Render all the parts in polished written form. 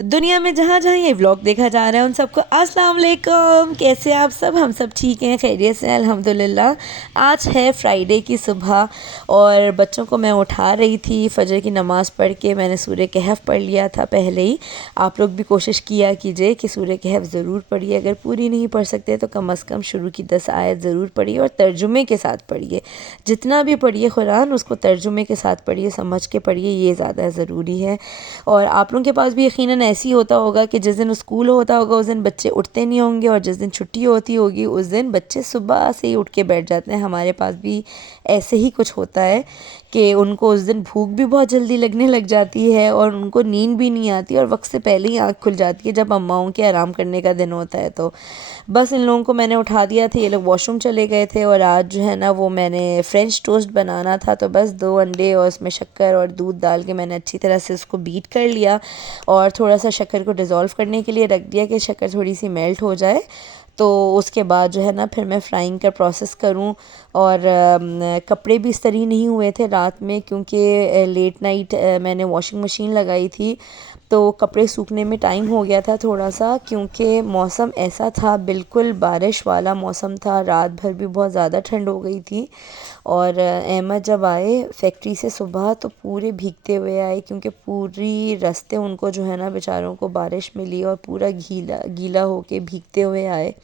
दुनिया में जहाँ जहाँ ये व्लॉग देखा जा रहा है उन सबको अस्सलाम वालेकुम। कैसे आप सब? हम सब ठीक हैं, खैरियत से हैं अल्हम्दुलिल्लाह। आज है फ्राइडे की सुबह और बच्चों को मैं उठा रही थी। फजर की नमाज़ पढ़ के मैंने सूरह कहफ़ पढ़ लिया था पहले ही। आप लोग भी कोशिश किया कीजिए कि सूरह कहफ़ ज़रूर पढ़िए। अगर पूरी नहीं पढ़ सकते तो कम अज़ कम शुरू की 10 आयत ज़रूर पढ़िए और तर्जुमे के साथ पढ़िए। जितना भी पढ़िए कुरान उसको तर्जुमे के साथ पढ़िए, समझ के पढ़िए, ये ज़्यादा ज़रूरी है। और आप लोगों के पास भी यकीनन ऐसे ही होता होगा कि जिस दिन स्कूल होता होगा उस दिन बच्चे उठते नहीं होंगे और जिस दिन छुट्टी होती होगी उस दिन बच्चे सुबह से ही उठ के बैठ जाते हैं। हमारे पास भी ऐसे ही कुछ होता है कि उनको उस दिन भूख भी बहुत जल्दी लगने लग जाती है और उनको नींद भी नहीं आती और वक्त से पहले ही आँख खुल जाती है जब अम्माओं के आराम करने का दिन होता है। तो बस इन लोगों को मैंने उठा दिया था, ये लोग वॉशरूम चले गए थे और आज जो है ना वो मैंने फ्रेंच टोस्ट बनाना था। तो बस 2 अंडे और उसमें शक्कर और दूध डाल के मैंने अच्छी तरह से उसको बीट कर लिया और थोड़ा सा शक्कर को डिज़ोल्व करने के लिए रख दिया कि शक्कर थोड़ी सी मेल्ट हो जाए। तो उसके बाद जो है ना फिर मैं फ्राइंग का प्रोसेस करूं। और कपड़े भी इस्त्री नहीं हुए थे रात में क्योंकि लेट नाइट मैंने वॉशिंग मशीन लगाई थी। तो कपड़े सूखने में टाइम हो गया था थोड़ा सा क्योंकि मौसम ऐसा था, बिल्कुल बारिश वाला मौसम था। रात भर भी बहुत ज़्यादा ठंड हो गई थी और अहमद जब आए फैक्ट्री से सुबह तो पूरे भीगते हुए आए क्योंकि पूरी रास्ते उनको जो है ना बेचारों को बारिश मिली और पूरा गीला गीला होके भीगते हुए आए।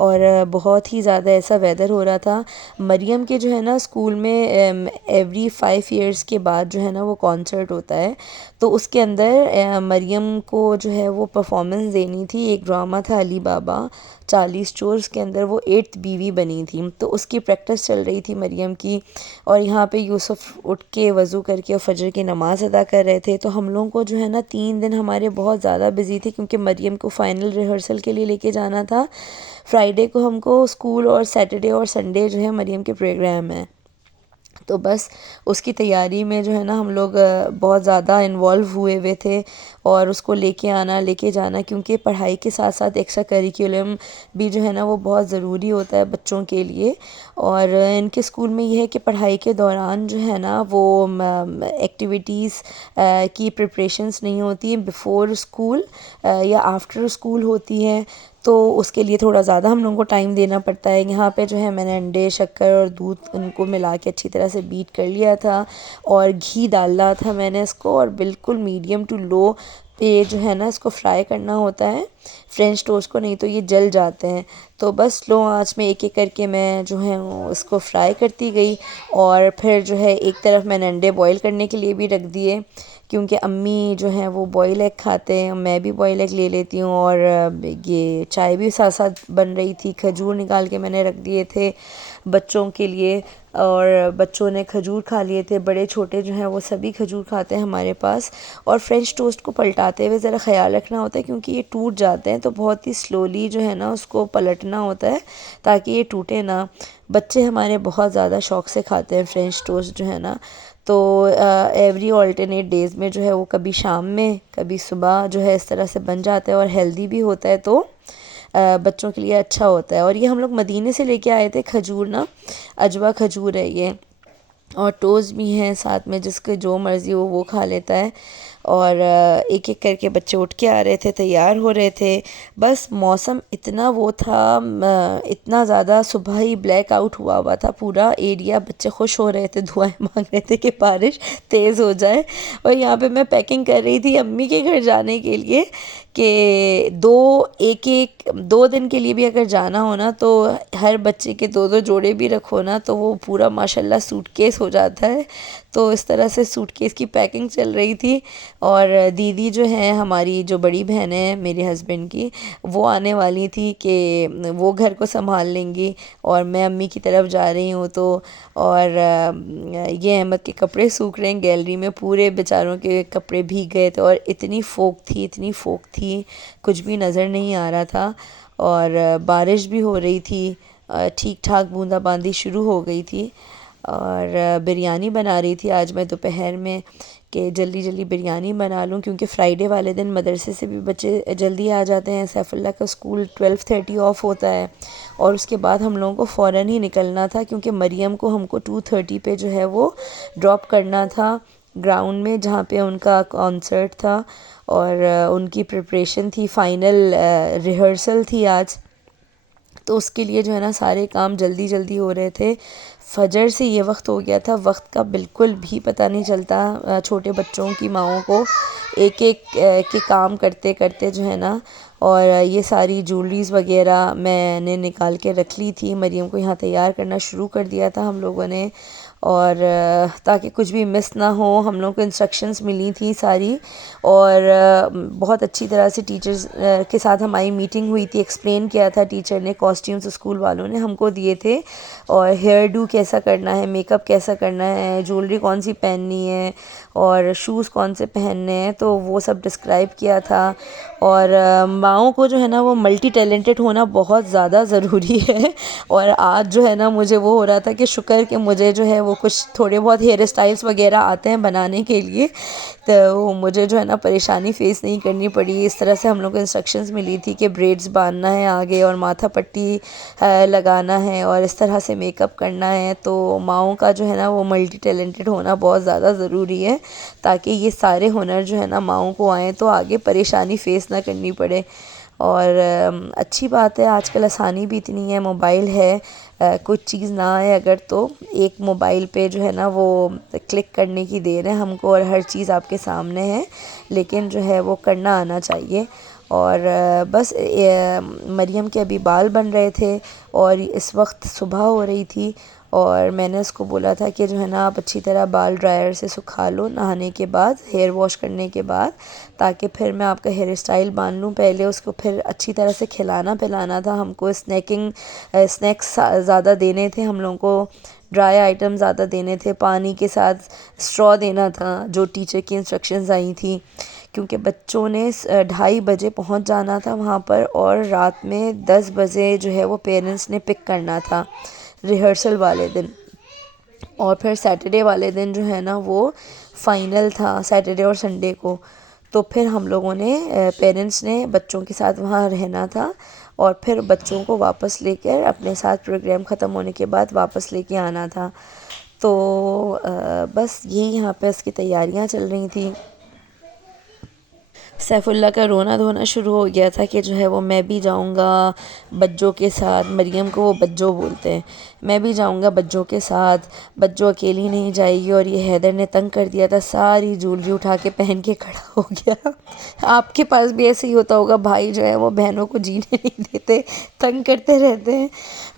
और बहुत ही ज़्यादा ऐसा वेदर हो रहा था। मरियम के जो है ना स्कूल में एवरी 5 इयर्स के बाद जो है ना वो कॉन्सर्ट होता है। तो उसके अंदर मरियम को जो है वो परफॉर्मेंस देनी थी। एक ड्रामा था अली बाबा 40 चोर के अंदर वो 8th बीवी बनी थी। तो उसकी प्रैक्टिस चल रही थी मरियम की। और यहाँ पे यूसुफ उठ के वज़ू करके और फजर की नमाज़ अदा कर रहे थे। तो हम लोगों को जो है ना 3 दिन हमारे बहुत ज़्यादा बिजी थे क्योंकि मरियम को फ़ाइनल रिहर्सल के लिए लेके जाना था। फ्राइडे को हमको स्कूल और सैटरडे और संडे जो है मरियम के प्रोग्राम है। तो बस उसकी तैयारी में जो है ना हम लोग बहुत ज़्यादा इन्वॉल्व हुए थे और उसको लेके आना लेके जाना क्योंकि पढ़ाई के साथ साथ एक्स्ट्रा करिकुलम भी जो है ना वो बहुत ज़रूरी होता है बच्चों के लिए। और इनके स्कूल में ये है कि पढ़ाई के दौरान जो है ना वो एक्टिविटीज़ की प्रिपरेशंस नहीं होती हैं, बिफ़ोर स्कूल या आफ्टर स्कूल होती हैं। तो उसके लिए थोड़ा ज़्यादा हम लोगों को टाइम देना पड़ता है। यहाँ पे जो है मैंने अंडे शक्कर और दूध उनको मिला के अच्छी तरह से बीट कर लिया था और घी डाला था मैंने इसको और बिल्कुल मीडियम टू लो पे जो है ना इसको फ्राई करना होता है फ्रेंच टोस्ट को, नहीं तो ये जल जाते हैं। तो बस स्लो आंच में एक एक करके मैं जो है उसको फ्राई करती गई। और फिर जो है एक तरफ मैंने अंडे बॉईल करने के लिए भी रख दिए क्योंकि अम्मी जो हैं वो बॉयल एग खाते हैं, मैं भी बॉयल एग ले लेती हूँ। और ये चाय भी साथ साथ बन रही थी। खजूर निकाल के मैंने रख दिए थे बच्चों के लिए और बच्चों ने खजूर खा लिए थे। बड़े छोटे जो हैं वो सभी खजूर खाते हैं हमारे पास। और फ्रेंच टोस्ट को पलटाते हुए ज़रा ख्याल रखना होता है क्योंकि ये टूट जाते हैं, तो बहुत ही स्लोली जो है ना उसको पलटना होता है ताकि ये टूटे ना। बच्चे हमारे बहुत ज़्यादा शौक़ से खाते हैं फ्रेंच टोस्ट जो है ना। तो एवरी ऑल्टरनेट डेज़ में जो है वो कभी शाम में कभी सुबह जो है इस तरह से बन जाता है और हेल्दी भी होता है। तो बच्चों के लिए अच्छा होता है। और ये हम लोग मदीने से लेके आए थे खजूर ना, अजवा खजूर है ये। और टोस्ट भी हैं साथ में, जिसके जो मर्ज़ी हो वो खा लेता है। और एक एक करके बच्चे उठ के आ रहे थे, तैयार हो रहे थे। बस मौसम इतना वो था, इतना ज़्यादा सुबह ही ब्लैक आउट हुआ हुआ था पूरा एरिया। बच्चे खुश हो रहे थे, दुआएं मांग रहे थे कि बारिश तेज़ हो जाए। और यहाँ पे मैं पैकिंग कर रही थी अम्मी के घर जाने के लिए कि 2 दिन के लिए भी अगर जाना हो ना तो हर बच्चे के 2 जोड़े भी रखो ना तो वो पूरा माशाल्लाह सूटकेस हो जाता है। तो इस तरह से सूटकेस की पैकिंग चल रही थी। और दीदी जो है हमारी, जो बड़ी बहन है मेरे हस्बैंड की, वो आने वाली थी कि वो घर को संभाल लेंगी और मैं अम्मी की तरफ जा रही हूँ। तो और ये अहमद के कपड़े सूख रहे हैं गैलरी में, पूरे बेचारों के कपड़े भीग गए थे और इतनी फोक थी कुछ भी नज़र नहीं आ रहा था। और बारिश भी हो रही थी, ठीक ठाक बूंदाबांदी शुरू हो गई थी। और बिरयानी बना रही थी आज मैं दोपहर में कि जल्दी जल्दी बिरयानी बना लूँ क्योंकि फ्राइडे वाले दिन मदरसे से भी बच्चे जल्दी आ जाते हैं। सैफुल्लाह का स्कूल 12:30 ऑफ होता है और उसके बाद हम लोगों को फ़ौरन ही निकलना था क्योंकि मरियम को हमको 2:30 पे जो है वो ड्रॉप करना था ग्राउंड में जहाँ पे उनका कॉन्सर्ट था। और उनकी प्रिपरेशन थी, फ़ाइनल रिहर्सल थी आज। तो उसके लिए जो है ना सारे काम जल्दी जल्दी हो रहे थे। फजर से ये वक्त हो गया था, वक्त का बिल्कुल भी पता नहीं चलता छोटे बच्चों की माओं को, एक एक के काम करते करते जो है ना। और ये सारी ज्वेलरीज़ वगैरह मैंने निकाल के रख ली थी, मरियम को यहाँ तैयार करना शुरू कर दिया था हम लोगों ने। और ताकि कुछ भी मिस ना हो, हम लोगों को इंस्ट्रक्शंस मिली थी सारी। और बहुत अच्छी तरह से टीचर्स के साथ हमारी मीटिंग हुई थी, एक्सप्लेन किया था टीचर ने, कॉस्ट्यूम्स स्कूल वालों ने हमको दिए थे, और हेयर डू कैसा करना है, मेकअप कैसा करना है, ज्वेलरी कौन सी पहननी है, और शूज़ कौन से पहनने हैं, तो वो सब डिस्क्राइब किया था। और माओं को जो है ना वो मल्टी टैलेंटेड होना बहुत ज़्यादा ज़रूरी है। और आज जो है ना मुझे वो हो रहा था कि शुक्र कि मुझे जो है वो कुछ थोड़े बहुत हेयर स्टाइल्स वगैरह आते हैं बनाने के लिए, तो मुझे जो है ना परेशानी फ़ेस नहीं करनी पड़ी। इस तरह से हम लोग को इंस्ट्रक्शंस मिली थी कि ब्रेड्स बांधना है आगे, और माथा पट्टी लगाना है, और इस तरह से मेकअप करना है। तो माओं का जो है ना वो मल्टी टैलेंटेड होना बहुत ज़्यादा ज़रूरी है, ताकि ये सारे हुनर जो है ना माओं को आएँ तो आगे परेशानी फ़ेस ना करनी पड़े। और अच्छी बात है, आजकल आसानी भी इतनी है, मोबाइल है, कुछ चीज़ ना आए अगर तो एक मोबाइल पे जो है ना वो क्लिक करने की देर है हमको, और हर चीज़ आपके सामने है, लेकिन जो है वो करना आना चाहिए। और बस मरियम के अभी बाल बन रहे थे, और इस वक्त सुबह हो रही थी, और मैंने उसको बोला था कि जो है ना आप अच्छी तरह बाल ड्रायर से सुखा लो नहाने के बाद, हेयर वॉश करने के बाद, ताकि फिर मैं आपका हेयर स्टाइल बांध लूँ। पहले उसको फिर अच्छी तरह से खिलाना पिलाना था हमको, स्नैक्स ज़्यादा देने थे हम लोगों को, ड्राई आइटम ज़्यादा देने थे, पानी के साथ स्ट्रॉ देना था जो टीचर की इंस्ट्रक्शंस आई थी, क्योंकि बच्चों ने 2:30 बजे पहुंच जाना था वहाँ पर, और रात में 10 बजे जो है वो पेरेंट्स ने पिक करना था रिहर्सल वाले दिन। और फिर सैटरडे वाले दिन जो है ना वो फ़ाइनल था, सैटरडे और संडे को। तो फिर हम लोगों ने पेरेंट्स ने बच्चों के साथ वहाँ रहना था, और फिर बच्चों को वापस लेकर अपने साथ प्रोग्राम ख़त्म होने के बाद वापस लेके आना था। तो बस यही यहाँ पे इसकी तैयारियाँ चल रही थी। सैफुल्ला का रोना धोना शुरू हो गया था कि जो है वो मैं भी जाऊंगा बच्चों के साथ, मरियम को वो बच्चों बोलते हैं, मैं भी जाऊंगा बच्चों के साथ, बच्चों अकेली नहीं जाएगी। और ये हैदर ने तंग कर दिया था, सारी ज्वेलरी उठा के पहन के खड़ा हो गया। आपके पास भी ऐसे ही होता होगा, भाई जो है वो बहनों को जीने नहीं देते, तंग करते रहते हैं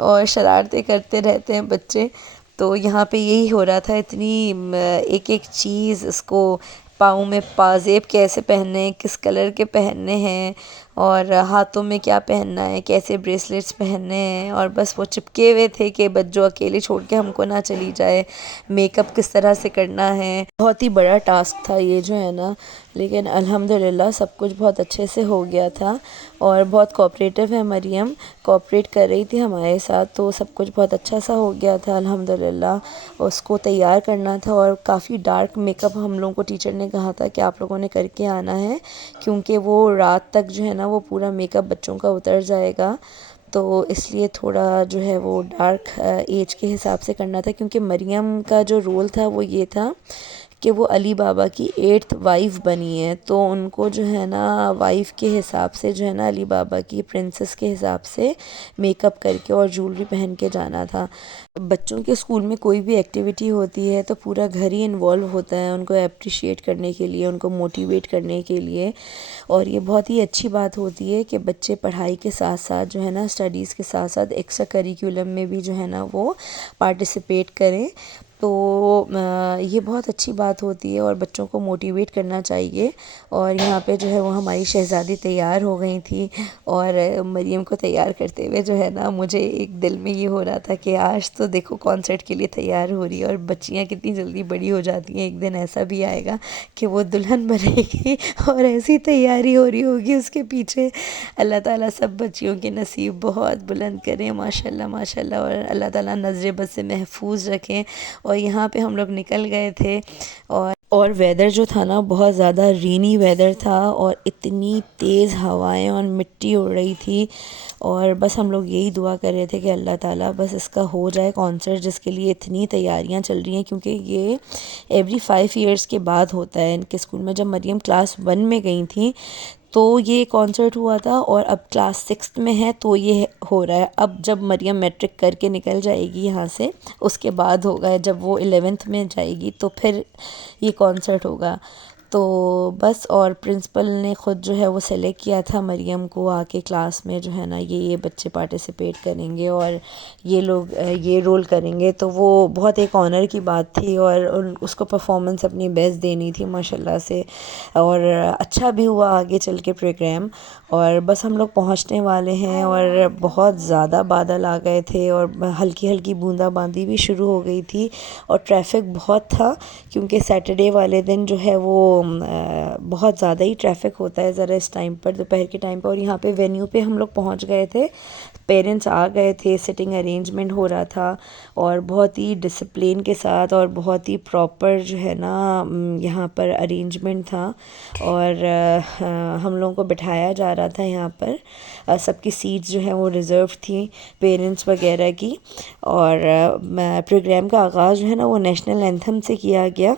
और शरारतें करते रहते हैं बच्चे। तो यहाँ पे यही हो रहा था, इतनी एक एक चीज़ इसको, पाँव में पाजेब कैसे पहनने हैं, किस कलर के पहनने हैं, और हाथों में क्या पहनना है, कैसे ब्रेसलेट्स पहनने हैं, और बस वो चिपके हुए थे कि बच्चों अकेले छोड़ के हमको ना चली जाए, मेकअप किस तरह से करना है। बहुत ही बड़ा टास्क था ये जो है ना, लेकिन अल्हम्दुलिल्लाह सब कुछ बहुत अच्छे से हो गया था। और बहुत कोऑपरेटिव है मरियम, कोऑपरेट कर रही थी हमारे साथ, तो सब कुछ बहुत अच्छा सा हो गया था अल्हम्दुलिल्लाह। उसको तैयार करना था, और काफ़ी डार्क मेकअप हम लोगों को टीचर ने कहा था कि आप लोगों ने करके आना है, क्योंकि वो रात तक जो है ना वो पूरा मेकअप बच्चों का उतर जाएगा। तो इसलिए थोड़ा जो है वो डार्क एज के हिसाब से करना था, क्योंकि मरियम का जो रोल था वो ये था कि वो अली बाबा की 8th वाइफ़ बनी है, तो उनको जो है ना वाइफ़ के हिसाब से जो है ना अली बाबा की प्रिंसेस के हिसाब से मेकअप करके और ज्वेलरी पहन के जाना था। बच्चों के स्कूल में कोई भी एक्टिविटी होती है तो पूरा घर ही इन्वॉल्व होता है उनको अप्रिशिएट करने के लिए, उनको मोटिवेट करने के लिए। और ये बहुत ही अच्छी बात होती है कि बच्चे पढ़ाई के साथ साथ जो है ना, स्टडीज़ के साथ साथ एक्स्ट्रा करिकुलम में भी जो है ना वो पार्टिसिपेट करें। तो ये बहुत अच्छी बात होती है, और बच्चों को मोटिवेट करना चाहिए। और यहाँ पे जो है वो हमारी शहज़ादी तैयार हो गई थी, और मरियम को तैयार करते हुए जो है ना मुझे एक दिल में ये हो रहा था कि आज तो देखो कॉन्सर्ट के लिए तैयार हो रही है। और बच्चियाँ कितनी जल्दी बड़ी हो जाती हैं, एक दिन ऐसा भी आएगा कि वो दुल्हन बनेगी और ऐसी तैयारी हो रही होगी उसके पीछे। अल्लाह ताला सब बच्चियों के नसीब बहुत बुलंद करें, माशाल्लाह माशाल्लाह, और अल्लाह ताला नज़र बद से महफूज रखें। और यहाँ पे हम लोग निकल गए थे, और वेदर जो था ना बहुत ज़्यादा रेनी वेदर था और इतनी तेज़ हवाएं और मिट्टी उड़ रही थी। और बस हम लोग यही दुआ कर रहे थे कि अल्लाह ताला बस इसका हो जाए कॉन्सर्ट, जिसके लिए इतनी तैयारियां चल रही हैं, क्योंकि ये एवरी 5 ईयर्स के बाद होता है इनके स्कूल में। जब मरियम क्लास 1 में गई थी तो ये कॉन्सर्ट हुआ था, और अब क्लास 6 में है तो ये हो रहा है। अब जब मरियम मैट्रिक करके निकल जाएगी यहाँ से, उसके बाद होगा। जब वो 11th में जाएगी तो फिर ये कॉन्सर्ट होगा। तो बस, और प्रिंसिपल ने ख़ुद जो है वो सेलेक्ट किया था मरियम को आके क्लास में, जो है ना ये बच्चे पार्टिसिपेट करेंगे और ये लोग ये रोल करेंगे। तो वो बहुत एक ऑनर की बात थी, और उसको परफॉर्मेंस अपनी बेस्ट देनी थी माशाल्लाह से। और अच्छा भी हुआ आगे चल के प्रोग्राम। और बस हम लोग पहुंचने वाले हैं, और बहुत ज़्यादा बादल आ गए थे और हल्की हल्की बूंदाबांदी भी शुरू हो गई थी, और ट्रैफिक बहुत था, क्योंकि सैटरडे वाले दिन जो है वो बहुत ज़्यादा ही ट्रैफिक होता है ज़रा इस टाइम पर, दोपहर के टाइम पर। और यहाँ पे वेन्यू पे हम लोग पहुँच गए थे, पेरेंट्स आ गए थे, सिटिंग अरेंजमेंट हो रहा था, और बहुत ही डिसिप्लिन के साथ और बहुत ही प्रॉपर जो है ना यहाँ पर अरेंजमेंट था। और हम लोगों को बिठाया जा रहा था यहाँ पर, सबकी सीट्स जो है वो रिज़र्व थी पेरेंट्स वगैरह की। और प्रोग्राम का आगाज़ जो है ना वो नेशनल एंथम से किया गया।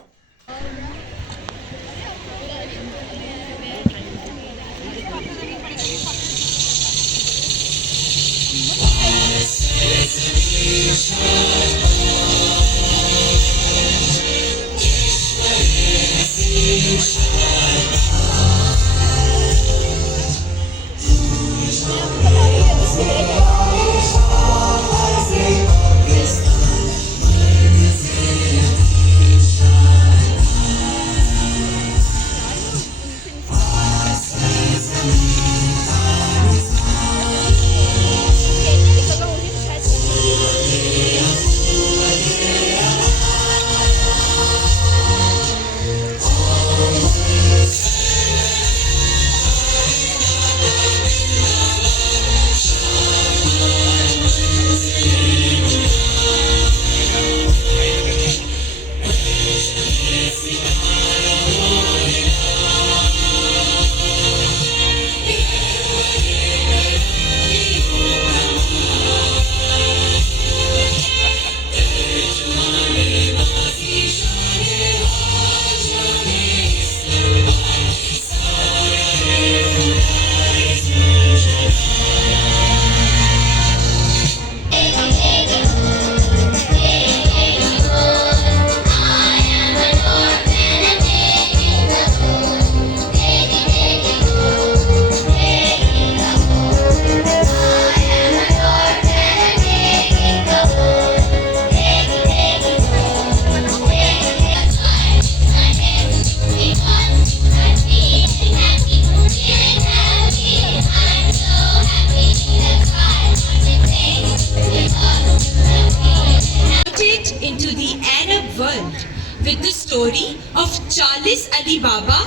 Into the Arab world with the story of Charles Ali Baba,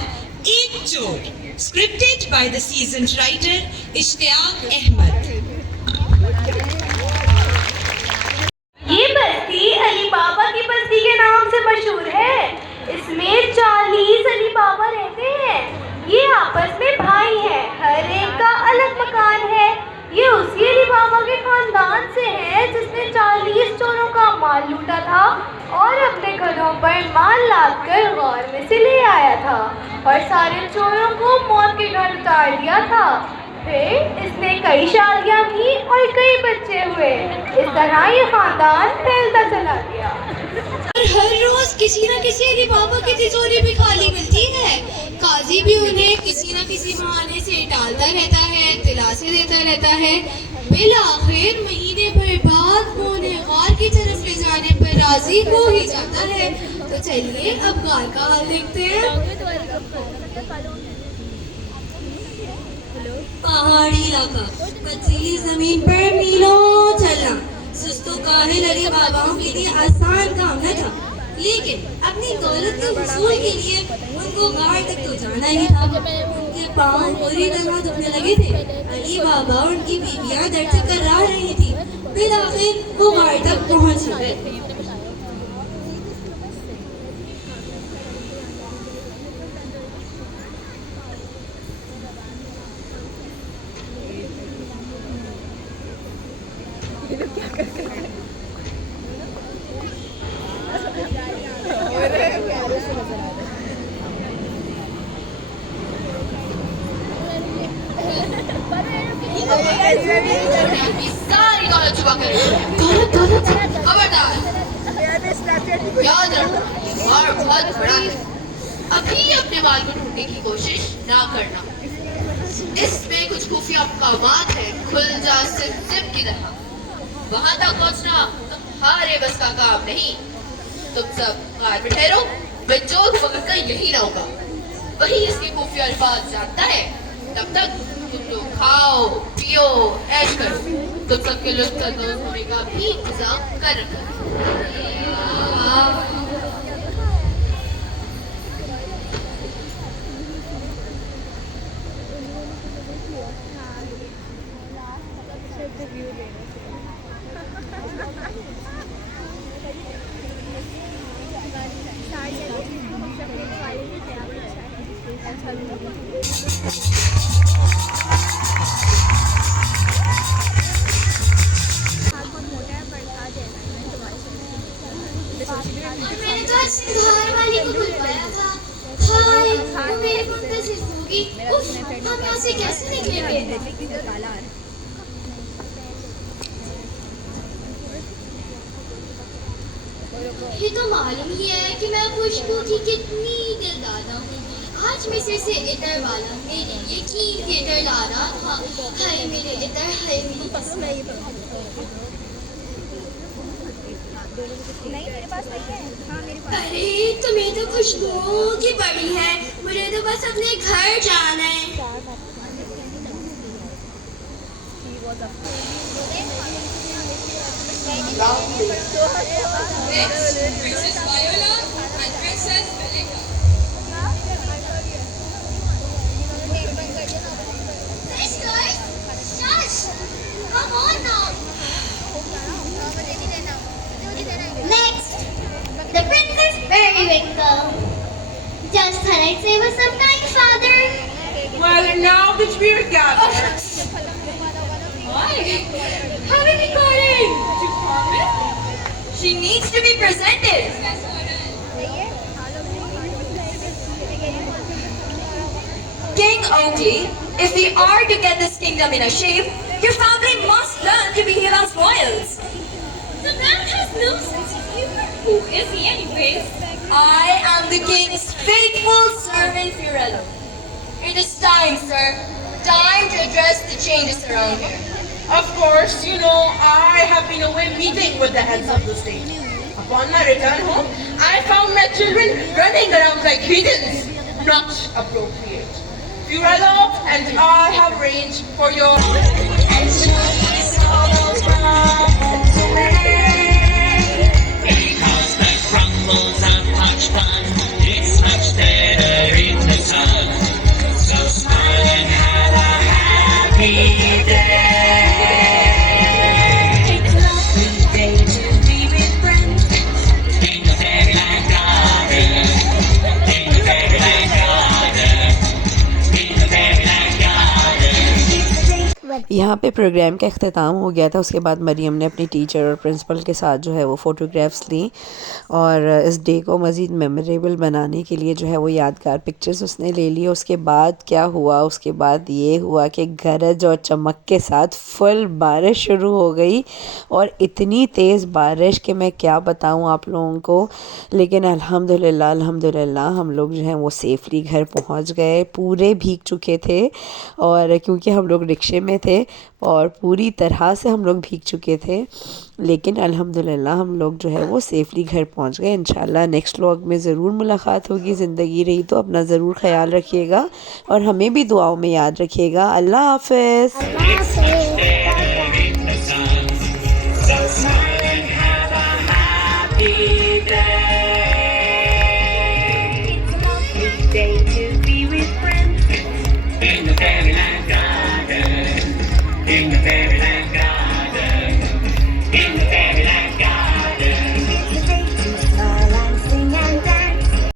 Ek Chor, scripted by the seasoned writer Ishtiyaq Ahmed. ये बस्ती अली बाबा की बस्ती के नाम से मशहूर है। इसमें 40 अली बाबा रहते हैं। ये आपस में भाई हैं, हर एक का अलग मकान है। ये उसी अली बाबा के खानदान से है जिसने 40 चोरों का माल लूटा था और अपने घरों पर माल लादकर गौर में से ले आया था, और सारे चोरों को मौत के घर उतार दिया था। फिर इसने कई शादियां की और कई बच्चे हुए। इस तरह ये खानदान फैलता चला गया। और हर रोज किसी न किसी अली बाबा की तिजोरी भी खाली मिलती है। काजी भी उन्हें किसी न किसी बहाने से टालता रहता है, दिलासे देता रहता है। बिल आखिर महीने भर बाद वो उन्हें गौर की तरफ ले जाने पर राजी हो ही जाता है। तो चलिए अब गौर का हाल देखते हैं। पहाड़ी इलाका, पथरीली जमीन पर मीलों चलना सुस्तो काहिल अली बाबाओं के लिए आसान काम न था, लेकिन अपनी दौलत के हुसूल के लिए उनको गाड़ तक तो जाना ही था। उनके पाँव पूरी तरह दुखने लगे थे। अली बाबा और उनकी बीवियां दर्द से कर्रा रही थी। फिर आखिर वो गाड़ तक पहुंच गए। अपनी सारी दौलत चुरा कर खबरदार, याद रखना मार बहुत बड़ा है। अभी अपने माल को ढूंढने की कोशिश ना करना, इसमें कुछ खुफिया मकामात है, खुल जा सिर्फ जिप की तरह। वहां तक पहुंचना तुम्हारे बस का काम नहीं। तुम सब कार में ठहरो, मैं जोत पकड़कर यही रहूंगा, वही इसके खुफिया अल्फाज जानता है। तब तक तुम लोग खाओ पियो ऐश करो, तुम सबके लुत्फ अंदोज होने का भी इंतजाम कर रखो। मैंने तो आज सिंघार वाली को बुलवाया था। हाय, वो मेरे कुत्ते से होगी। उफ, हम यहाँ से कैसे निकलेंगे? ये तो मालूम ही है कि मैं खुशबू की कितनी दिलदादा हूँ। आज मिस्र से इतर वाला मेरे लिए कील के इतर ला रहा था। हाय मेरे इतर, हाय मेरी पसंद। अरे तुम्हें तो खुशबू की बड़ी है, मुझे तो बस अपने घर जाना है। Next, Princess Viola and Princess Belinda. Nice guys, shush, come on now. Next, the Princess Periwinkle. Just thought I'd say what's up, kind father. Well, and now that we're gathered, why? Haven't we got in? To Carmen? She needs to be presented. King Ongli, if we are to get this kingdom in a shape, your family must learn to behave as royals. The man has no sense of humor. Who is he anyways? I am the king's faithful servant, Fiorello. It is time, sir. Time to address the changes around here. Of course, you know, I have been away meeting with the heads of the state. Upon my return home, I found my children running around like heathens. Not appropriate. Fiorello and I have arranged for your... Because the crumbles of much fun, it's much better in the sun. So smile and have a happy day. It's a lovely day to be with friends in the fairyland garden. In the fairyland garden. In the fairyland garden. यहाँ पे programme का अख्ताम हो गया था। उसके बाद मरियम ने अपनी टीचर और प्रिंसिपल के साथ जो है वो फ़ोटोग्राफ्स ली और इस डे को मज़ीद मेमोरेबल बनाने के लिए जो है वो यादगार पिक्चर्स उसने ले ली। उसके बाद क्या हुआ, उसके बाद ये हुआ कि गरज और चमक के साथ फुल बारिश शुरू हो गई और इतनी तेज़ बारिश कि मैं क्या बताऊँ आप लोगों को। लेकिन अल्हम्दुलिल्लाह हम लोग जो हैं वो सेफ़ली घर पहुँच गए। पूरे भीग चुके थे और क्योंकि हम लोग रिक्शे में थे और पूरी तरह से हम लोग भीग चुके थे, लेकिन अल्हम्दुलिल्लाह हम लोग जो है वो सेफ़ली घर पहुंच गए। इंशाल्लाह नेक्स्ट व्लॉग में ज़रूर मुलाकात होगी। ज़िंदगी रही तो अपना ज़रूर ख्याल रखिएगा और हमें भी दुआओं में याद रखिएगा। अल्लाह हाफ़िज़। It's much better in the sun. So smile and have a happy day. It's a lovely day to be with friends. In the fairyland garden. In the fairyland garden. In the